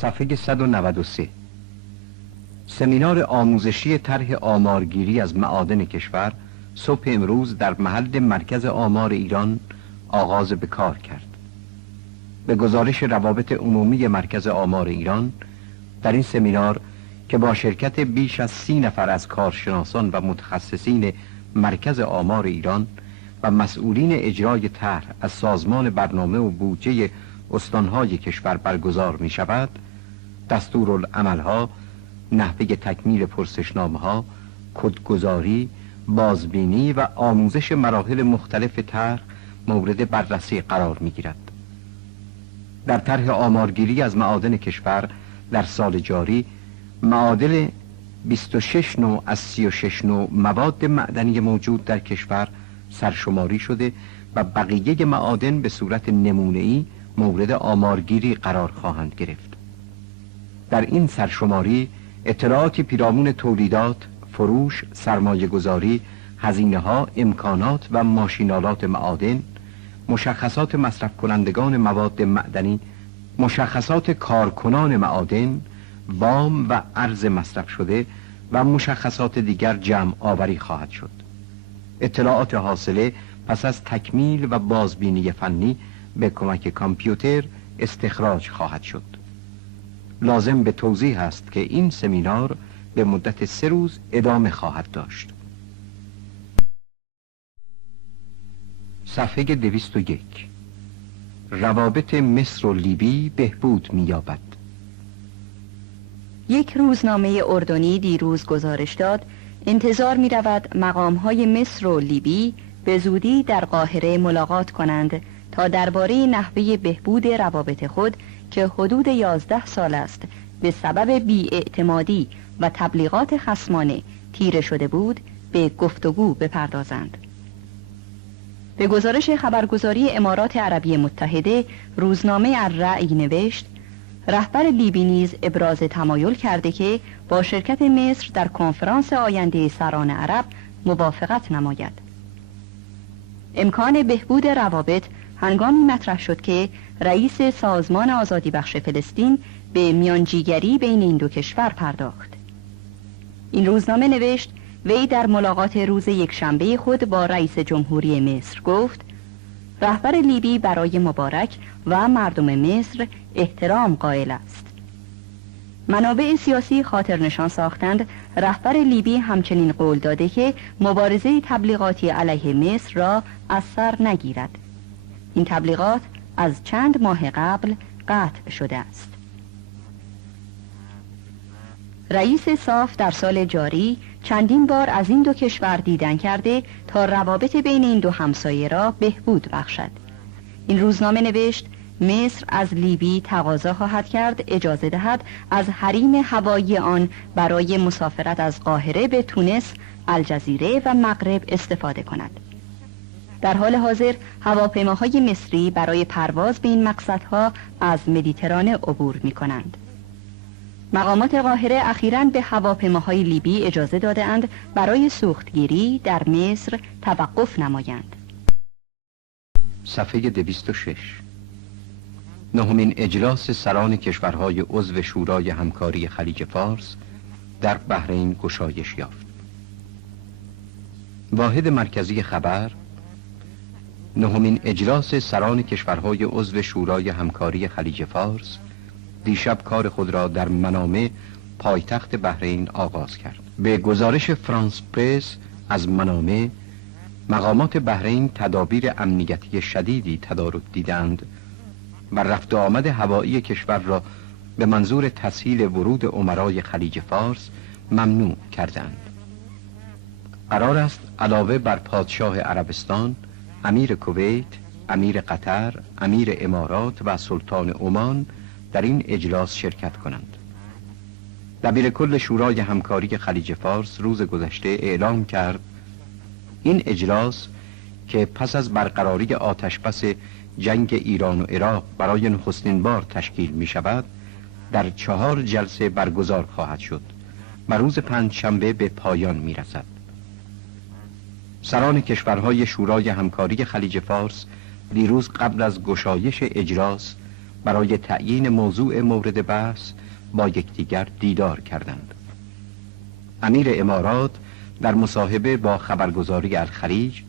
صفحه 193. سمینار آموزشی طرح آمارگیری از معادن کشور صبح امروز در محل مرکز آمار ایران آغاز به کار کرد. به گزارش روابط عمومی مرکز آمار ایران، در این سمینار که با شرکت بیش از 30 نفر از کارشناسان و متخصصین مرکز آمار ایران و مسئولین اجرای طرح از سازمان برنامه و بودجه استانهای کشور برگزار می شود، دستورالعملها، نحوه تکمیل پرسشنامه‌ها، کدگذاری، بازبینی و آموزش مراحل مختلف طرح مورد بررسی قرار می گیرد. در طرح آمارگیری از معادن کشور در سال جاری، معادل 26 نوع از 36 نوع مواد معدنی موجود در کشور سرشماری شده و بقیه معادن به صورت نمونه‌ای مورد آمارگیری قرار خواهند گرفت. در این سرشماری اطلاعاتی پیرامون تولیدات، فروش، سرمایه گذاری، هزینه ها، امکانات و ماشینالات معادن، مشخصات مصرف کنندگان مواد معدنی، مشخصات کارکنان معادن، وام و ارز مصرف شده و مشخصات دیگر جمع آوری خواهد شد. اطلاعات حاصله پس از تکمیل و بازبینی فنی به کمک کامپیوتر استخراج خواهد شد. لازم به توضیح است که این سمینار به مدت 3 روز ادامه خواهد داشت. صفحه 201. روابط مصر و لیبی بهبود می‌یابد. یک روزنامه اردنی دیروز گزارش داد انتظار می رود مقام‌های مصر و لیبی به زودی در قاهره ملاقات کنند تا درباره نحوه بهبود روابط خود که حدود 11 سال است به سبب بی‌اعتمادی و تبلیغات خصمانه تیره شده بود به گفتگو بپردازند. به گزارش خبرگزاری امارات عربی متحده، روزنامه الرأی نوشت رهبر لیبی نیز ابراز تمایل کرده که با شرکت مصر در کنفرانس آینده سران عرب موافقت نماید. امکان بهبود روابط هنگامی مطرح شد که رئیس سازمان آزادی بخش فلسطین به میانجیگری بین این دو کشور پرداخت. این روزنامه نوشت وی در ملاقات روز یکشنبه خود با رئیس جمهوری مصر گفت رهبر لیبی برای مبارک و مردم مصر احترام قائل است. منابع سیاسی خاطر نشان ساختند رهبر لیبی همچنین قول داده که مبارزه تبلیغاتی علیه مصر را از سر نگیرد. این تبلیغات از چند ماه قبل قطع شده است. رئیس صاف در سال جاری چندین بار از این دو کشور دیدن کرده تا روابط بین این دو همسایه را بهبود بخشد. این روزنامه نوشت مصر از لیبی تقاضا خواهد کرد اجازه دهد از حریم هوایی آن برای مسافرت از قاهره به تونس، الجزیره و مغرب استفاده کند. در حال حاضر هواپیماهای مصری برای پرواز به این مقصدها از مدیترانه عبور می کنند. مقامات قاهره اخیراً به هواپیماهای لیبی اجازه داده‌اند برای سوختگیری در مصر توقف نمایند. صفحه 206. نهمین اجلاس سران کشورهای عضو شورای همکاری خلیج فارس در بحرین گشایش یافت. واحد مرکزی خبر: نهمین اجلاس سران کشورهای عضو شورای همکاری خلیج فارس دیشب کار خود را در منامه پایتخت بحرین آغاز کرد. به گزارش فرانس پرس از منامه، مقامات بحرین تدابیر امنیتی شدیدی تدارک دیدند و رفت و آمد هوایی کشور را به منظور تسهیل ورود امرای خلیج فارس ممنوع کردند. قرار است علاوه بر پادشاه عربستان، امیر کویت، امیر قطر، امیر امارات و سلطان عمان در این اجلاس شرکت کنند. دبیر کل شورای همکاری خلیج فارس روز گذشته اعلام کرد این اجلاس که پس از برقراری آتشبس جنگ ایران و عراق برای نخستین بار تشکیل می شود، در 4 جلسه برگزار خواهد شد و روز پنجشنبه به پایان می رسد. سران کشورهای شورای همکاری خلیج فارس دیروز قبل از گشایش اجلاس برای تعیین موضوع مورد بحث با یکدیگر دیدار کردند. امیر امارات در مصاحبه با خبرگزاری الخلیج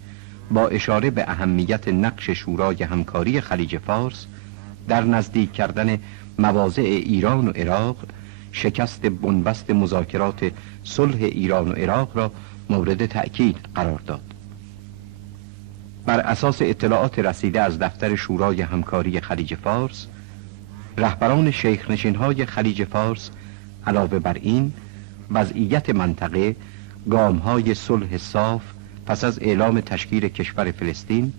با اشاره به اهمیت نقش شورای همکاری خلیج فارس در نزدیک کردن مواضع ایران و عراق، شکست بنبست مذاکرات صلح ایران و عراق را مورد تأکید قرار داد. بر اساس اطلاعات رسیده از دفتر شورای همکاری خلیج فارس، رهبران شیخ نشین‌های خلیج فارس علاوه بر این وضعیت منطقه، گام‌های صلح صاف پس از اعلام تشکیل کشور فلسطین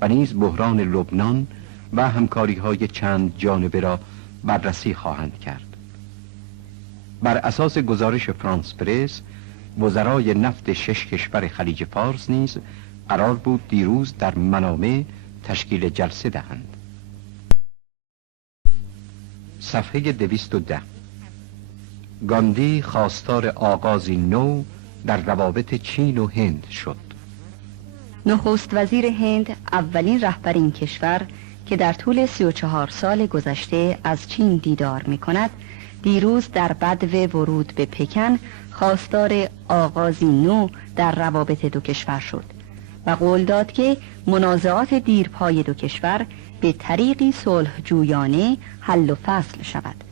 و نیز بحران لبنان و همکاری‌های چند جانبه را بررسی خواهند کرد. بر اساس گزارش فرانس پرس، وزرای نفت 6 کشور خلیج فارس نیز قرار بود دیروز در منامه تشکیل جلسه دهند. صفحه 210. گاندی خواستار آغازی نو در روابط چین و هند شد. نخست وزیر هند اولین رهبر این کشور که در طول 34 سال گذشته از چین دیدار می کند، دیروز در بدو ورود به پکن خواستار آغازی نو در روابط دو کشور شد و قول داد که منازعات دیرپای دو کشور به طریقی صلح جویانه حل و فصل شود.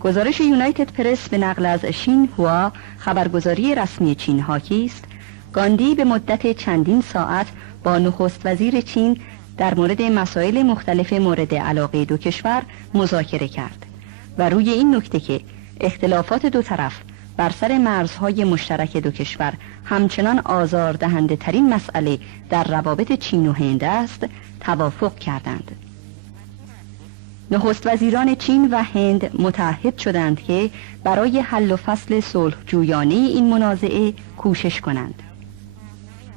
گزارش یونایتد پرس به نقل از شین هوا، خبرگزاری رسمی چین حاکی است، گاندی به مدت چندین ساعت با نخست وزیر چین در مورد مسائل مختلف مورد علاقه دو کشور مذاکره کرد و روی این نکته که اختلافات دو طرف بر سر مرزهای مشترک دو کشور همچنان آزاردهنده ترین مسئله در روابط چین و هند است توافق کردند. نخست وزیران چین و هند متعهد شدند که برای حل و فصل صلح جویانه این منازعه کوشش کنند.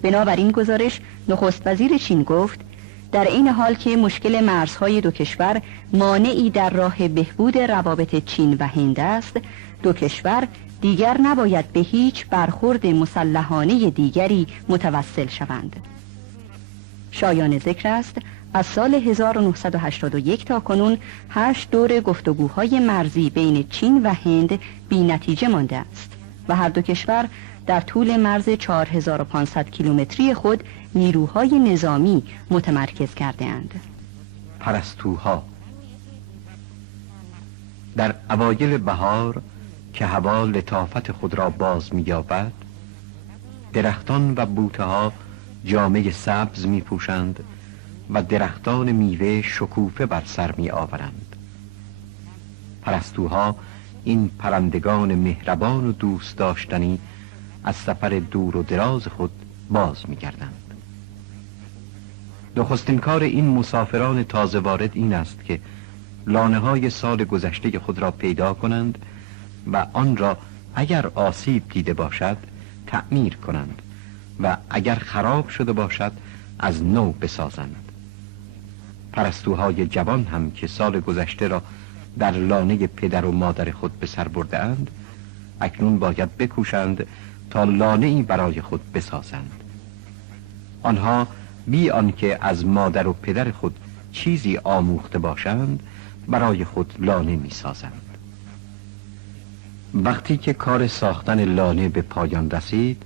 بنابراین گزارش نخست وزیر چین گفت در این حال که مشکل مرزهای دو کشور مانعی در راه بهبود روابط چین و هند است، دو کشور دیگر نباید به هیچ برخورد مسلحانه دیگری متوسل شوند. شایان ذکر است از سال 1981 تا کنون 8 دور گفتگوهای مرزی بین چین و هند بی نتیجه مانده است و هر دو کشور در طول مرز 4500 کیلومتری خود نیروهای نظامی متمرکز کرده اند. پرستوها در اوایل بهار که هوا لطافت خود را باز می‌یابد، درختان و بوته‌ها جامه سبز می‌پوشند و درختان میوه شکوفه بر سر می‌آورند. پرستوها این پرندگان مهربان و دوست داشتنی از سفر دور و دراز خود باز می‌گردند. نخستین کار این مسافران تازه وارد این است که لانه‌های سال گذشته خود را پیدا کنند و آن را اگر آسیب دیده باشد تعمیر کنند و اگر خراب شده باشد از نو بسازند. پرستوهای جوان هم که سال گذشته را در لانه پدر و مادر خود به سر برده اند، اکنون باید بکوشند تا لانه‌ای برای خود بسازند. آنها بی آنکه از مادر و پدر خود چیزی آموخته باشند برای خود لانه می سازند. وقتی که کار ساختن لانه به پایان رسید،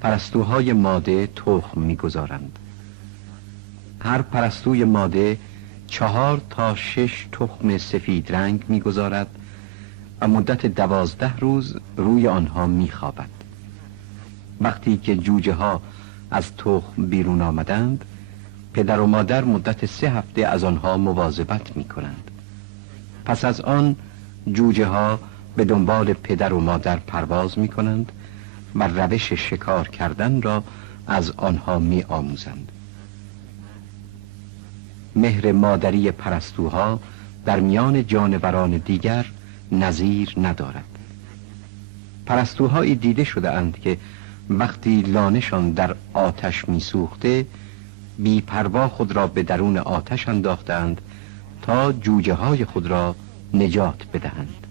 پرستوهای ماده تخم می گذارند. هر پرستوی ماده 4 تا 6 تخم سفید رنگ می گذارد و مدت 12 روز روی آنها می خوابد. وقتی که جوجه ها از تخم بیرون آمدند، پدر و مادر مدت 3 هفته از آنها مواظبت می کنند. پس از آن جوجه ها به دنبال پدر و مادر پرواز می کنند و روش شکار کردن را از آنها می آموزند. مهر مادری پرستوها در میان جانوران دیگر نظیر ندارد. پرستوهایی دیده شده اند که وقتی لانه‌شان در آتش می سوخته بی پروا خود را به درون آتش انداختند تا جوجه های خود را نجات بدهند.